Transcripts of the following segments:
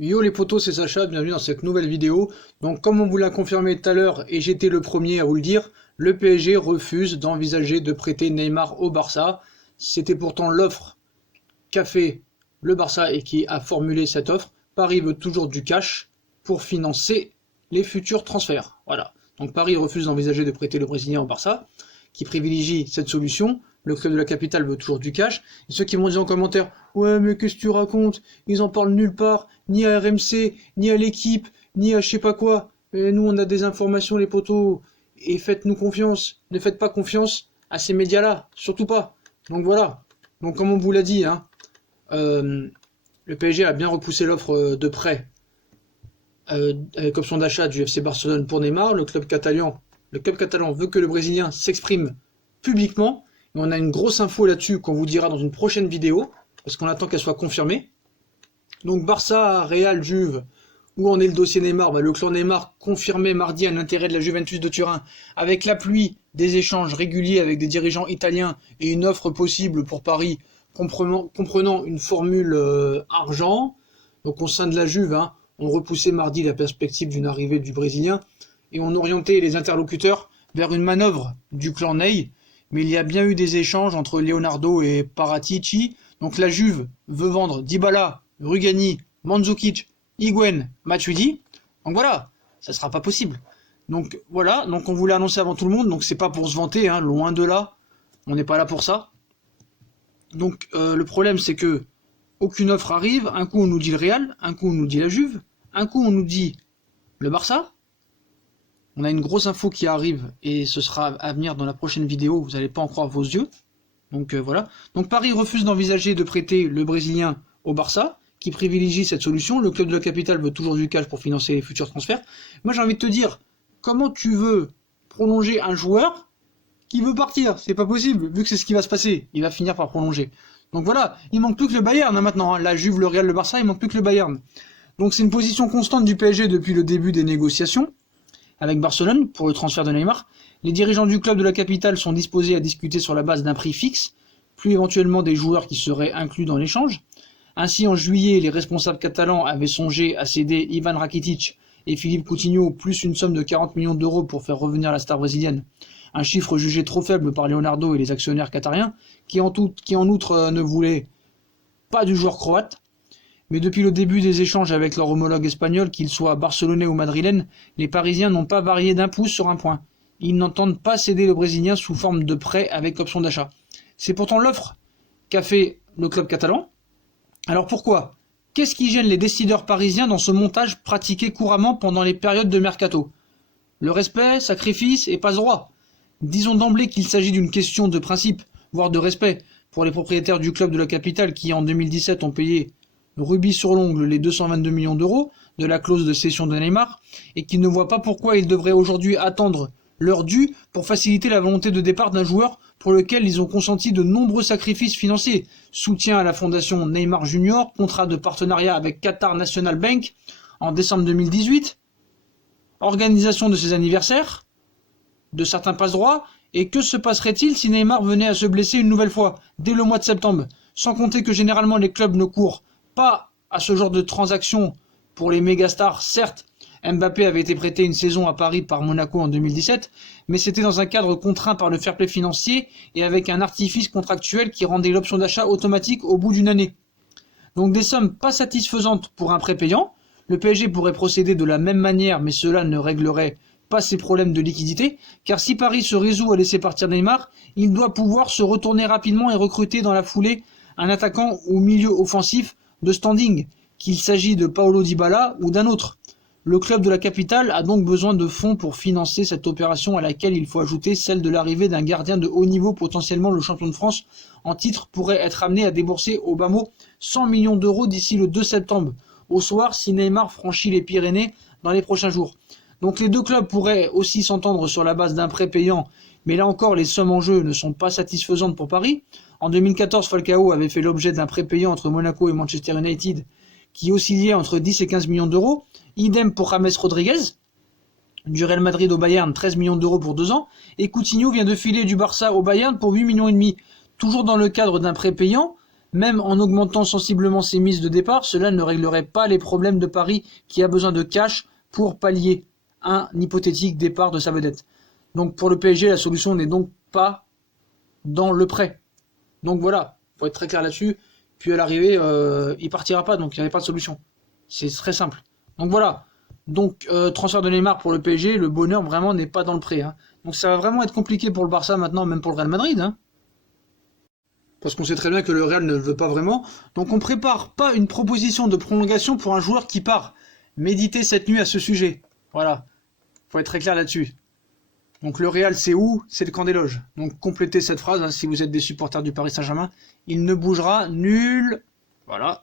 Yo les potos, c'est Sacha, bienvenue dans cette nouvelle vidéo. Donc comme on vous l'a confirmé tout à l'heure, et j'étais le premier à vous le dire, le PSG refuse d'envisager de prêter Neymar au Barça. C'était pourtant l'offre qu'a fait le Barça et qui a formulé cette offre. Paris veut toujours du cash pour financer les futurs transferts. Voilà. Donc Paris refuse d'envisager de prêter le Brésilien au Barça, qui privilégie cette solution. Le club de la capitale veut toujours du cash. Et ceux qui m'ont dit en commentaire, ouais mais qu'est-ce que tu racontes? Ils en parlent nulle part, ni à RMC, ni à l'équipe, ni à je sais pas quoi. Et nous on a des informations les potos. Et faites-nous confiance. Ne faites pas confiance à ces médias-là, surtout pas. Donc voilà. Donc comme on vous l'a dit, hein, le PSG a bien repoussé l'offre de prêt avec option d'achat du FC Barcelone pour Neymar. Le club catalan veut que le Brésilien s'exprime publiquement. Et on a une grosse info là-dessus qu'on vous dira dans une prochaine vidéo, parce qu'on attend qu'elle soit confirmée. Donc Barça, Real, Juve, où en est le dossier Neymar? Le clan Neymar confirmait mardi un intérêt de la Juventus de Turin, avec l'appui des échanges réguliers avec des dirigeants italiens et une offre possible pour Paris, comprenant une formule argent. Donc au sein de la Juve, hein, on repoussait mardi la perspective d'une arrivée du Brésilien, et on orientait les interlocuteurs vers une manœuvre du clan Ney. Mais il y a bien eu des échanges entre Leonardo et Paratici. Donc la Juve veut vendre Dybala, Rugani, Mandzukic, Higuaín, Matuidi. Donc voilà, ça sera pas possible. Donc voilà, donc on voulait annoncer avant tout le monde. Donc c'est pas pour se vanter, hein, loin de là. On n'est pas là pour ça. Donc le problème c'est que aucune offre arrive. Un coup on nous dit le Real, un coup on nous dit la Juve, un coup on nous dit le Barça. On a une grosse info qui arrive et ce sera à venir dans la prochaine vidéo, vous n'allez pas en croire vos yeux. Donc voilà. Donc Paris refuse d'envisager de prêter le Brésilien au Barça, qui privilégie cette solution. Le club de la capitale veut toujours du cash pour financer les futurs transferts. Moi j'ai envie de te dire, comment tu veux prolonger un joueur qui veut partir? C'est pas possible, vu que c'est ce qui va se passer. Il va finir par prolonger. Donc voilà, il manque plus que le Bayern hein, maintenant. Hein. La Juve, le Real, le Barça, il manque plus que le Bayern. Donc c'est une position constante du PSG depuis le début des négociations avec Barcelone pour le transfert de Neymar. Les dirigeants du club de la capitale sont disposés à discuter sur la base d'un prix fixe, plus éventuellement des joueurs qui seraient inclus dans l'échange. Ainsi, en juillet, les responsables catalans avaient songé à céder Ivan Rakitic et Philippe Coutinho plus une somme de 40 millions d'euros pour faire revenir la star brésilienne. Un chiffre jugé trop faible par Leonardo et les actionnaires qatariens, qui en outre ne voulaient pas du joueur croate. Mais depuis le début des échanges avec leur homologue espagnol, qu'ils soient barcelonais ou madrilènes, les Parisiens n'ont pas varié d'un pouce sur un point. Ils n'entendent pas céder le Brésilien sous forme de prêt avec option d'achat. C'est pourtant l'offre qu'a fait le club catalan. Alors pourquoi? Qu'est-ce qui gêne les décideurs parisiens dans ce montage pratiqué couramment pendant les périodes de mercato? Le respect, sacrifice et passe-droit. Disons d'emblée qu'il s'agit d'une question de principe, voire de respect, pour les propriétaires du club de la capitale qui en 2017 ont payé rubis sur l'ongle les 222 millions d'euros de la clause de cession de Neymar, et qui ne voient pas pourquoi ils devraient aujourd'hui attendre leur dû pour faciliter la volonté de départ d'un joueur pour lequel ils ont consenti de nombreux sacrifices financiers. Soutien à la fondation Neymar Junior, contrat de partenariat avec Qatar National Bank en décembre 2018, organisation de ses anniversaires, de certains passe-droits, et que se passerait-il si Neymar venait à se blesser une nouvelle fois, dès le mois de septembre? Sans compter que généralement les clubs ne courent pas à ce genre de transactions pour les mégastars. Certes, Mbappé avait été prêté une saison à Paris par Monaco en 2017, mais c'était dans un cadre contraint par le fair play financier et avec un artifice contractuel qui rendait l'option d'achat automatique au bout d'une année. Donc des sommes pas satisfaisantes pour un prêt payant. Le PSG pourrait procéder de la même manière, mais cela ne réglerait pas ses problèmes de liquidité, car si Paris se résout à laisser partir Neymar, il doit pouvoir se retourner rapidement et recruter dans la foulée un attaquant au milieu offensif de standing, qu'il s'agit de Paulo Dybala ou d'un autre. Le club de la capitale a donc besoin de fonds pour financer cette opération à laquelle il faut ajouter celle de l'arrivée d'un gardien de haut niveau, potentiellement le champion de France en titre pourrait être amené à débourser au bas mot 100 millions d'euros d'ici le 2 septembre, au soir si Neymar franchit les Pyrénées dans les prochains jours. Donc les deux clubs pourraient aussi s'entendre sur la base d'un prêt payant, mais là encore les sommes en jeu ne sont pas satisfaisantes pour Paris. En 2014, Falcao avait fait l'objet d'un prêt payant entre Monaco et Manchester United qui oscillait entre 10 et 15 millions d'euros. Idem pour James Rodriguez, du Real Madrid au Bayern, 13 millions d'euros pour 2 ans. Et Coutinho vient de filer du Barça au Bayern pour 8 millions et demi. Toujours dans le cadre d'un prêt payant, Même en augmentant sensiblement ses mises de départ, cela ne réglerait pas les problèmes de Paris qui a besoin de cash pour pallier un hypothétique départ de sa vedette. Donc pour le PSG, la solution n'est donc pas dans le prêt. Donc voilà, faut être très clair là-dessus. Puis à l'arrivée, il partira pas, donc il n'y avait pas de solution. C'est très simple. Donc voilà. Donc transfert de Neymar pour le PSG, le bonheur vraiment n'est pas dans le prêt. Hein. Donc ça va vraiment être compliqué pour le Barça maintenant, même pour le Real Madrid. Hein. Parce qu'on sait très bien que le Real ne le veut pas vraiment. Donc on prépare pas une proposition de prolongation pour un joueur qui part. Méditez cette nuit à ce sujet. Voilà. Faut être très clair là-dessus. Donc le Real, c'est où? C'est le camp des loges. Donc complétez cette phrase, hein, si vous êtes des supporters du Paris Saint-Germain. Il ne bougera nul. Voilà.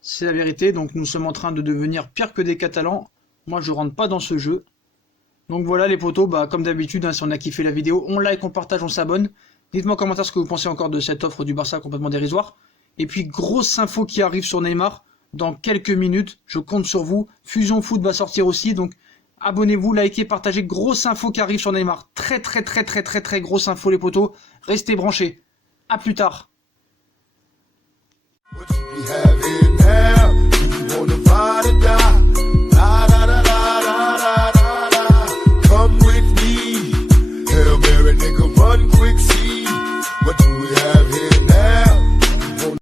C'est la vérité. Donc nous sommes en train de devenir pire que des Catalans. Moi, je rentre pas dans ce jeu. Donc voilà les potos, bah, comme d'habitude, hein, si on a kiffé la vidéo, on like, on partage, on s'abonne. Dites-moi en commentaire ce que vous pensez encore de cette offre du Barça complètement dérisoire. Et puis, grosse info qui arrive sur Neymar dans quelques minutes. Je compte sur vous. Fusion Foot va sortir aussi, donc abonnez-vous, likez, partagez. Grosse info qui arrive sur Neymar. Très grosse info les potos. Restez branchés. À plus tard.